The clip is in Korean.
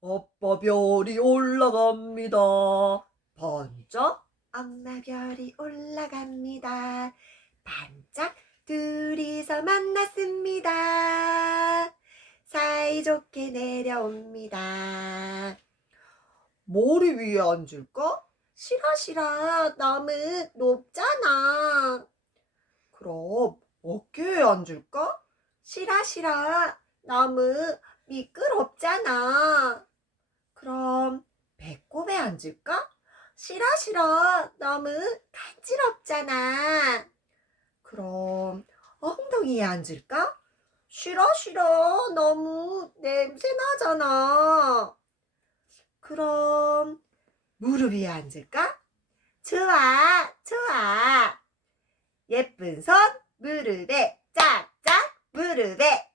아빠 별이 올라갑니다. 반짝 엄마 별이 올라갑니다. 반짝 둘이서 만났습니다. 사이좋게 내려옵니다. 머리 위에 앉을까? 싫어 싫어 너무 높잖아. 그럼 어깨에 앉을까? 싫어 싫어 너무 미끄럽잖아. 배꼽에 앉을까? 싫어 싫어 너무 간지럽잖아. 그럼 엉덩이에 앉을까? 싫어 싫어 너무 냄새 나잖아. 그럼 무릎 위에 앉을까? 좋아 좋아. 예쁜 손 무릎에 짝짝 무릎에